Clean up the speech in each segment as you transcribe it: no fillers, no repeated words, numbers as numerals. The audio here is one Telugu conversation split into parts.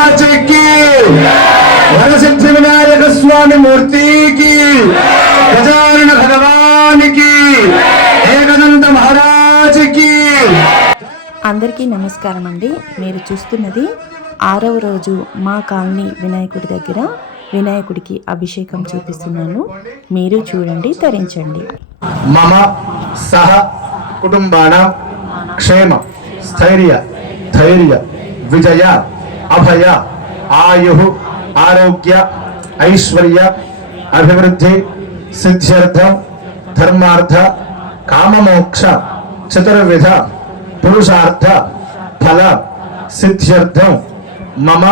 महाराज की, वरसिद्धि विनायक स्वामी मूर्ति की, गजानन भगवान की, एकदंत महाराज की। అందరికీ నమస్కారం అండి. మీరు చూస్తున్నది 6వ రోజు మా కాలనీ వినాయకుడి దగ్గర వినాయకుడికి అభిషేకం చూపిస్తున్నాను. మీరు చూడండి, తరించండి. మమ సహ కుటుంబాన క్షేమ స్థైర్య ధైర్య విజయ అభయ ఆయు ఆరోగ్య ఐశ్వర్య అభివృద్ధి సిద్ధ్యర్థం ధర్మార్థ కామమోక్ష చతుర్విధ పురుషార్థ ఫల సిద్ధ్యర్థం మమ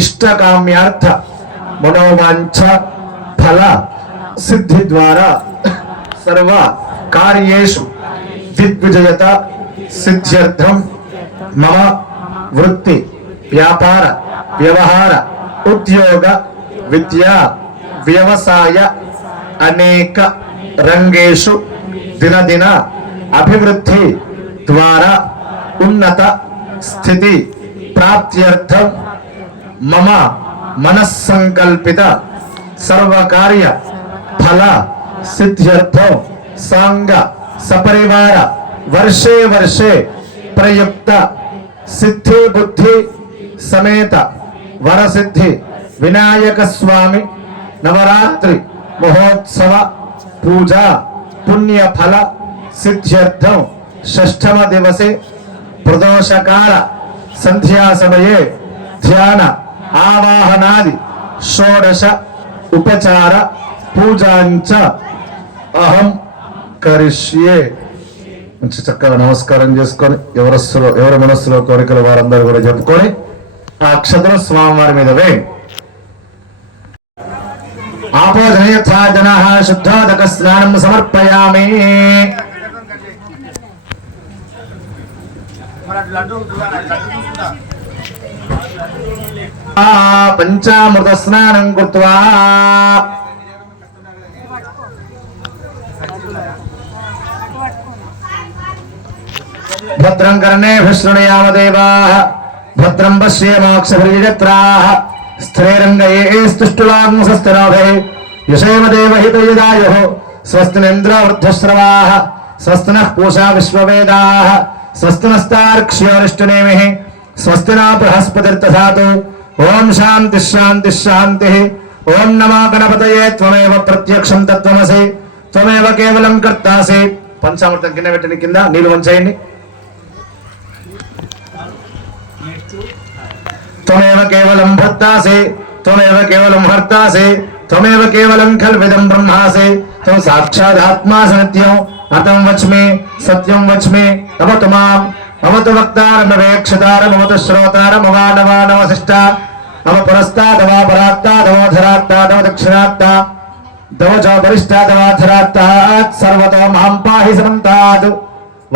ఇష్టకామ్యార్థ మనోవాంఛ ఫల సిద్ధి ద్వారా సర్వ కార్యేషు దిగ్విజయత సిద్ధ్యర్థం మమ వృత్తి వ్యాపార వ్యవహార ఉద్యోగ విద్యా వ్యవసాయ అనేక రంగేషు దినదిన అభివృద్ధి ద్వారా ఉన్నత స్థితి ప్రాప్త్యర్థం మమ మనస్సంకల్పిత సర్వకార్య ఫల సిద్ధ్యర్థం సాంగ సపరివార వర్షే వర్షే ప్రయుక్త సిద్ధి బుద్ధి సమేత వరసిద్ధి వినాయక స్వామి నవరాత్రి మహోత్సవ పూజా పుణ్యఫల సిద్ధ్యర్థం షష్ఠమ దివసే ప్రదోషకాల సంధ్యా సమయే ధ్యాన ఆవాహనాది షోడశ ఉపచార పూజాంచ అహం కరిష్యే. మంచి చక్కగా నమస్కారం చేసుకొని ఎవరి మనస్సులో కోరికలు వారందరూ కూడా చెప్పుకొని ఆ అక్షతలు స్వామివారి మీద వే. ఆపోజనయథా జనః శుద్ధోదక స్నానం సమర్పయామి. పంచామృత స్నానం కృత్వా భద్రం కర్ణేభిః శృణుయామ దేవాః భద్రం పశ్యేమాక్షభిర్యజత్రాః స్థిరైరంగైస్తుష్టువాగ్మసస్తనోభిః యశేమ దేవహితయుదాయుః స్వస్తి నంద్రో వృద్ధశ్రవాః స్వస్తి నః పూషా విశ్వవేదాః స్వస్తి నస్తార్క్ష్యోరిష్టనేమిః స్వస్తి నా బృహస్పతిర్దధాతు. ఓం శాంతి శాంతి శాంతి. ఓం నమో గణపతయే త్వమేవ ప్రత్యక్షం తత్వమసి త్వమేవ కేవలం కర్తాసి. పంచామృతం కింద పెట్టండి, కింద నీళ్ళు వంచేయండి. త్వమేవ కేవలం భర్తాసి త్వమేవ కేవలం హర్తాసి త్వమేవ కేవలం ఖల్విదం బ్రహ్మాసి త్వం సాక్షాదాత్మాసి నిత్యం అతం వచ్మి సత్యం వచ్మి. అవతు మాం అవతు వక్తారమవేక్షతారం అవతు శ్రోతారమవానవానవశిష్ట అవ పురస్తాదవ పరాత్తాదవోధరాత్తాదవ దక్షిణాత్తా దవచోపరిష్టాదవాధరాత్తాత్ సర్వతో మాం పాహి సమంతాత్.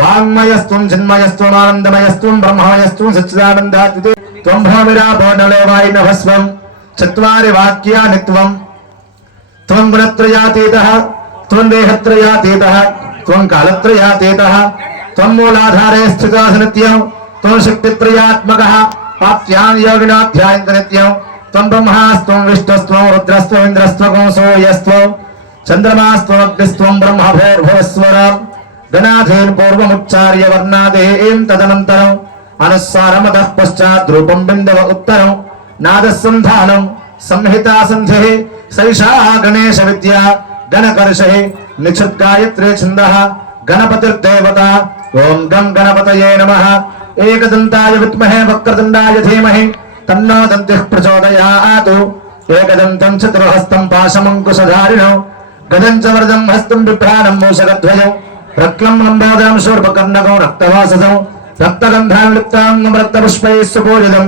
వాంగ్మయస్త్వం చిన్మయస్త్వం ఆనందమయస్త్వం బ్రహ్మమయస్త్వం సచ్చిదానందాత్. త్వం భూమిరాపో నలో వాయునభస్వం చత్వారి వాక్యాని త్వం. త్వం గుణత్రయాతీతః త్వం దేహత్రయాతీతః త్వం కాలత్రయాతీతః త్వం మూలాధారే స్థితాసి నిత్యం త్వం శక్తిత్రయాత్మకః పాప్యాం యోగినాధ్యాయంత నిత్యం. త్వం బ్రహ్మాస్త్వం విష్ణుస్త్వం రుద్రస్త్వం ఇంద్రస్త్వం సూర్యస్త్వం చంద్రమాస్త్వం అగ్నిస్త్వం బ్రహ్మభూర్భువస్వరం గణాధేన్ పూర్వముచ్చార్య వర్ణాదేం తదనంతరం అనుస్సారమతః పశ్చాత్ రూపం బిందవ ఉత్తరం నాదసంధానం సంహితా సంధ్యః సైషా గణేశ విద్యా గణకర్షః నిక్షుద్గాయత్రే ఛందః గణపతిర్దేవత. ఓం గం గణపతయే నమః. ఏకదంతాయ విద్మహే వక్రతుండాయ ధీమహి తన్నో దంతిః ప్రచోదయాత్. ఏకదంతం చతుర్హస్తం పాశమంకుశధారిణం గదం చ వరదం హస్తం బిభ్రాణం మూషకధ్వజం రక్లం లంబోదరం శూర్పకర్ణకం రక్తవాససం రక్తగంధానులిప్తాంగం రక్తపుష్పైః సుపూజితం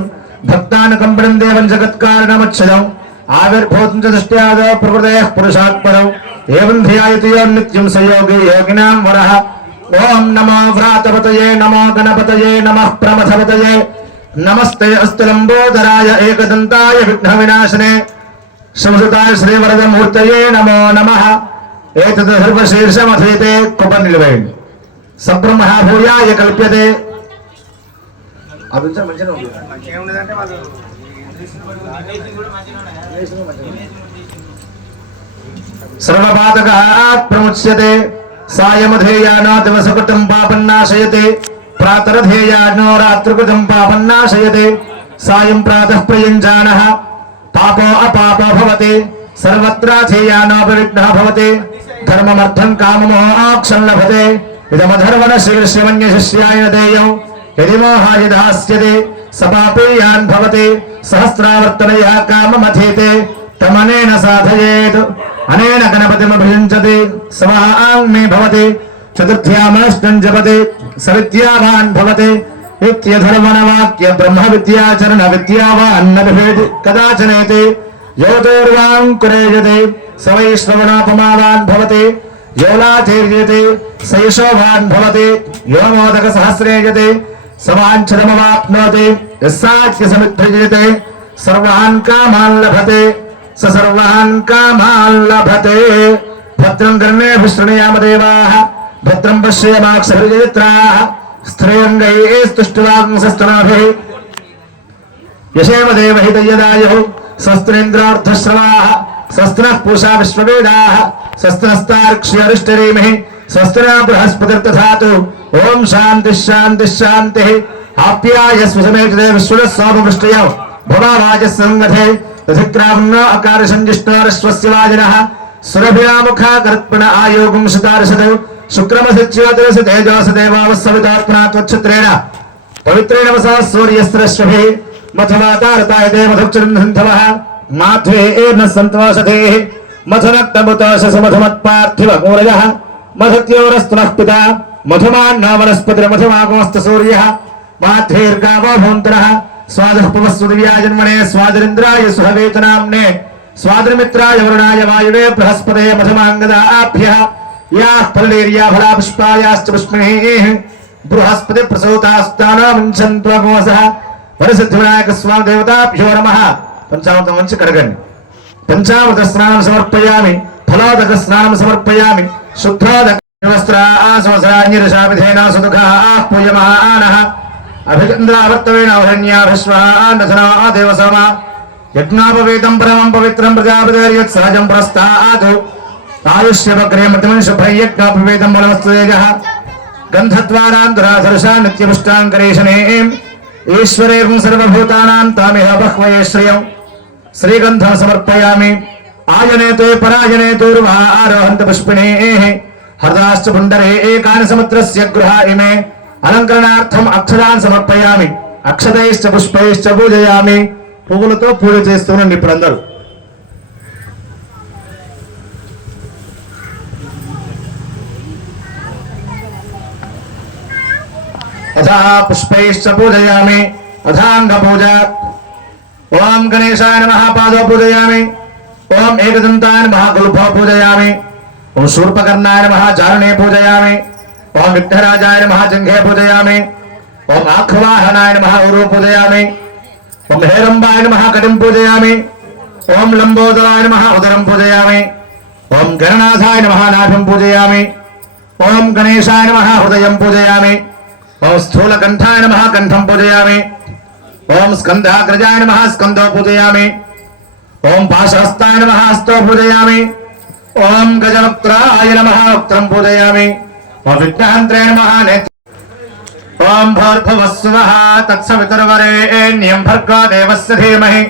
భక్తానుకంపణం దేవం జగత్కారణమక్షదం ఆవిర్భూతం చ దృష్ట్యాదో ప్రకృతేః పురుషాత్పరం ఏవం ధ్యాయతి యో నిత్యం సయోగి యోగినాం వరః. ఓం నమో వ్రాతపతయే నమో గణపతయే నమః ప్రమథపతయే నమస్తే అస్తు లంబోదరాయ ఏకదంతాయ విఘ్న వినాశనే సంసుతాయ శ్రీవరదమూర్తయే నమో నమః. ఏతద్ సర్వశీర్షమధీతే కృప నిలవేయండి. సబ్రహ్మభూయాయ కల్ప్యతే. అది మంచిగా सर्वपातकात् प्रमुच्यते सायमधेयानो दिवसकृतं पापन्नाशयते प्रातरधेयानो रात्रिकृतं पापन्नाशयते सायं प्रातः प्रयुञ्जानः पापो अपापो भवति सर्वत्राधेयानो विघ्नः भवति धर्ममर्थं काममोक्षं लभते इदमधर्वण श्रीमन्यशिष्याय देयौ यदि मोहाय दास्यते सपापेयान् भवति सहस्रावर्तनया काममथेते तमनेन साधयेत् अनेन गणपतिमभिषिञ्चति समाङ् मे भवति चतुर्थ्यामष्टं जपति सविद्यावान् भवति इत्यधर्मणवाक्य ब्रह्मविद्याचरण विद्यावान् न बिभेति कदाचनेति योतोर्वाङ्कुरेयते स वै श्रवणोपमावान् भवति योलाचेर्यते स यशोवान् भवति यो मोदकसहस्रेयते समाञ्छदमवाप्नोति यस्साच्य समिद्धयते सर्वान् कामान् लभते स सर्वान् कामान् लभते भद्रं कर्णेभिः शृणुयाम देवाः भद्रं पश्येमाक्षभिर्जयित्राः स्त्रियङ्गैस्तुष्टुवांसस्तनाभिः यशेम देवहितयदायुः स्वस्तिरेन्द्रार्थश्रवाः स्वस्तिनः पूषा विश्ववेदाः स्वस्तिनस्तार्क्ष्यरिष्टरेमिः स्वस्तिना बृहस्पतिर्दधातु ओम शांति शांति शांतिः आप्याय स्वसमेतते विश्वलः सोमवृष्टयौ भवावाच संगते तथिक्रावन्नो अकारसंजिष्टारश्वस्य वाजिनः सुरभिरामुखा कर्पण आयोगं शतारशतौ शुक्रमसिच्योतिरसि तेजोसि देवावस्सवितात्मना त्वच्छत्रेण पवित्रेण वसा सूर्यस्त्रश्वभिः मथमातारतायते मधुक्षरन्धवः माध्वे एर्न सन्त्वासतेः मथनक्तमुताशस मधुमत्पार्थिवमूलयः मधुत्योरस्तुनः पिता मधुमान्नो वनस्पतिर्मधुमागोऽस्त सूर्यः माध्वेर्गावो भून्तरः स्वादः पुवस्सुदिव्याजन्मने स्वादरिन्द्राय सुहवेतनाम्ने स्वादरमित्राय वरुणाय वायुवे बृहस्पते मधुमाङ्गदाभ्यः याः फलेर्या फला पुष्पायाश्च पुष्पिणीः बृहस्पति प्रसूतास्तानो मुञ्चन्त्वगोसः वरसिद्धिविनायक स्वामी देवताभ्यो नमः पंचामृतं वंచి కడగండి పంచామృత స్నానం సమర్పయామి ఫలోదక స్నానం సమర్పయామి శుద్ధోదక వస్త్రాసమసరాన్యరశావిధేన సుదుఃఖాః పూయమానః అభిచంద్రావర్తవేన ఔరణ్యాభిశ్వాన్నసనా దేవసమ యజ్ఞాపవేతం పరమం పవిత్రం ప్రజాపతిర్యత్ సహజం ప్రస్తాతు ఆయుష్యవగ్రే మతిమన్ శుభ్రయజ్ఞాపవేతం బలవస్తేజః గంధద్వారాంతరాధర్షా నిత్యపుష్టాంకరేషణే ఈశ్వరేవం సర్వభూతానాం తామిహ బహ్వయే శ్రియం శ్రీగంధం సమర్పయామి ఆయనేతే పరాయనే దూర్వా ఆరోహంత పుష్పిణేః హర్దాశ్చ పుండరే ఏకాని సముద్రస్య గృహ ఇమే అలంకరణార్థం అక్షరాన్ సమర్పయామి అక్షతైశ్చ పుష్పైశ్చ పూజయామి పువ్వులతో పూజ చేస్తున్నాండి ఇప్పుడు అందరూ अथा पुष्पैश्च पूजयामि अथांग पूजा ओम गणेशाय नमः पादो पूजयामि ओम एकदंताय नमः गुल्फो पूजयामि ओम शूर्पकर्णाय नमः चारणे पूजयामि ओम विघ्नराजाय नमः जंघे पूजयामि ओम आख्वाहनाय नमः उरु पूजयामि ओम हेरंबाय नमः कटिं पूजयामि ओम लंबोदराय नमः उदरं पूजयामि ओम गणनाथाय नमः नाभिं पूजयामि ओम गणेशाय नमः हृदयं पूजयामि ओम स्थूलकंठाय नमः कंठं पूजयामि ओम स्कंधाग्रजाय नमः स्कंधो पूजयामि ओम पाशहस्ताय नमः हस्तो पूजयामि ओम गजवक्त्राय नमः वक्त्रं पूजयामि ओम विघ्नहन्त्रे नमः नेत्र ओम भूर्भुवस्सुवः तत्सवितुर्वरेण्यं भर्गो देवस्य धीमहि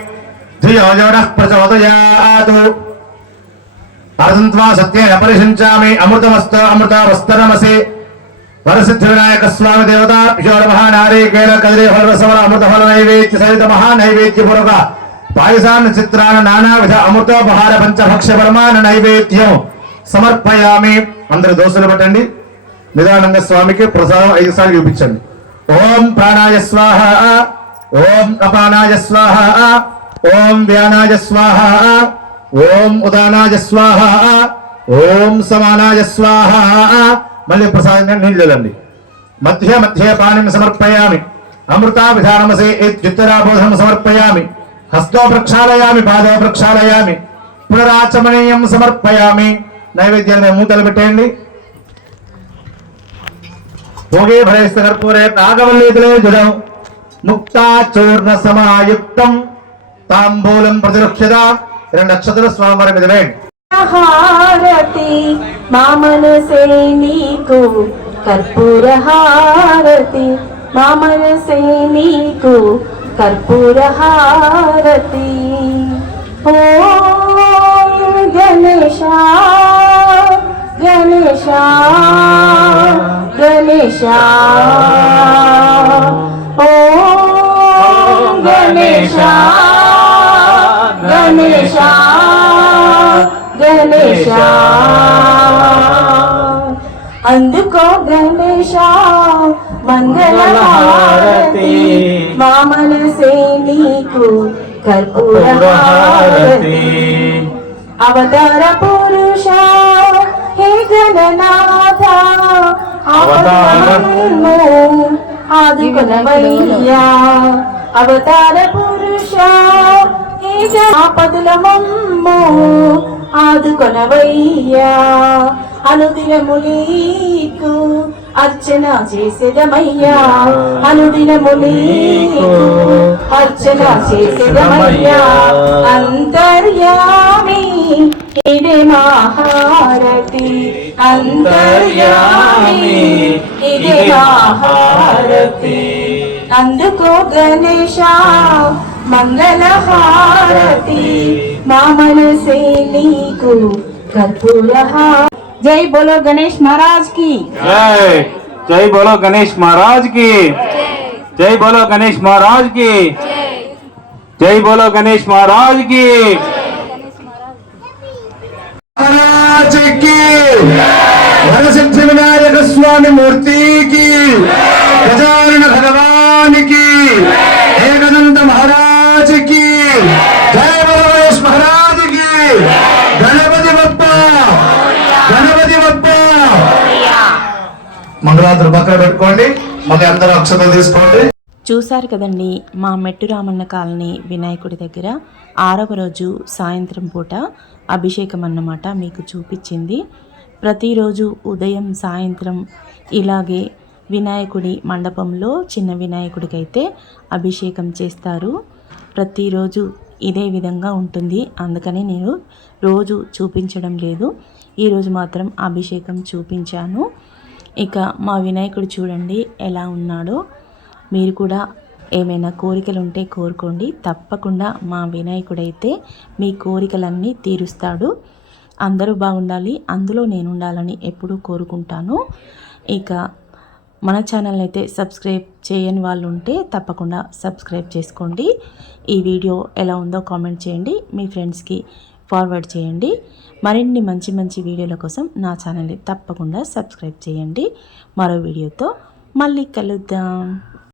धियो यो नः प्रचोदयात् अर्धन्त्वा सत्येन परिषिञ्चामि अमृतमस्तु अमृतावस्तरमसि वरसिद्धिविनायक स्वामी देवताभ्यो नमः नारिकेल कदली फलरसवर अमृत फल नैवेद्य सहित महानैवेद्यपूर्वक पायसान्न चित्रान्न नानाविध अमृतोपहार पंचभक्ष्य परमान नैवेद्యం సమర్పయామి అందరూ దోసలు పెట్టండి నిదానంగా స్వామికి ప్రసాదం 5 సార్లు చూపించండి ఓం ప్రాణాయ స్వాహ ఓం అపానాయ స్వాహ ఓం వ్యానాయ స్వాహ ఓం ఉదానాయ స్వాహ ఓం సమానాయ స్వాహ మళ్ళీ ప్రసాదంగా నీళ్ళు చల్లండి మధ్య మధ్య పాణిం సమర్పయామి అమృతాభిధానమసే ఇత్యుత్తరాబోధనం సమర్పయామి హస్తో ప్రక్షాళయామి పాదో ప్రక్షాళయామి పునరాచమనీయం సమర్పయామి నైవేద్యాన్ని మూతలు పెట్టేయండి భోగే భరేస్త కర్పూరే నాగవల్లీతులే జుడం ముక్తా చూర్ణ సమాయుక్తం తాంబూలం ప్రతిరక్షత 2 నక్షత్ర స్వామివారి మీద వేయండి. హారతి మా మనసే నీకు కర్పూర హారతి మా మనసే నీకు కర్పూర హారతి ఓం గణేశ గణేశ గణేశ ఓం గణేశ గణేశ గణేశ అందుకో గణేశ మంగళ హారతి మా మనసే నీకు కర్పూర హారతి అవతార పురుష హే గణనాథ అవతారము ఆదుకొనవయ్యా అవతార పురుష హే ఆపదల మమ్ము ఆదుకొనవయ్యా అనుదినము నీకు అర్చన చేసేదమయ్యా అనుదినము నీకు అర్చన చేసేదమయ్యా అంతర్యామి ఇదే మహారతి అంతర్యామి ఇదే మహారతి అందుకో గణేశ మంగళ హారతి మా మనసే నీకు కర్పూర హారతి జై బోలో గణేష్ మహారాజ్ की जय जय बोलो गणेश महाराज की जय बोलो गणेश महाराज की जय बोलो गणेश महाराज की महाराज की वरसिद्धि विनायक स्वामी मूर्ति की गजानन भगवान की एकदंत महाराज की जय बोलो गणेश महाराज की गणपति बप्पा गणपति बप्पा మంగళాతులు పక్కన పెట్టుకోండి మళ్ళీ అందరూ అక్షతలు తీసుకోండి. చూశారు కదండి మా మెట్టు రామన్న కాలనీ వినాయకుడి దగ్గర 6వ రోజు సాయంత్రం పూట అభిషేకం అన్నమాట మీకు చూపించింది. ప్రతిరోజు ఉదయం సాయంత్రం ఇలాగే వినాయకుడి మండపంలో చిన్న వినాయకుడికైతే అభిషేకం చేస్తారు. ప్రతిరోజు ఇదే విధంగా ఉంటుంది, అందుకని నేను రోజు చూపించడం లేదు. ఈరోజు మాత్రం అభిషేకం చూపించాను. ఇక మా వినాయకుడు చూడండి ఎలా ఉన్నాడో. మీరు కూడా ఏమైనా కోరికలు ఉంటే కోరుకోండి, తప్పకుండా మా వినాయకుడైతే మీ కోరికలన్నీ తీరుస్తాడు. అందరూ బాగుండాలి, అందులో నేను ఉండాలని ఎప్పుడూ కోరుకుంటాను. ఇక మన ఛానల్ అయితే సబ్స్క్రైబ్ చేయని వాళ్ళు ఉంటే తప్పకుండా సబ్స్క్రైబ్ చేసుకోండి. ఈ వీడియో ఎలా ఉందో కామెంట్ చేయండి, మీ ఫ్రెండ్స్కి ఫార్వర్డ్ చేయండి. మరిన్ని మంచి మంచి వీడియోల కోసం నా ఛానల్ని తప్పకుండా సబ్స్క్రైబ్ చేయండి. మరో వీడియోతో మళ్ళీ కలుద్దాం.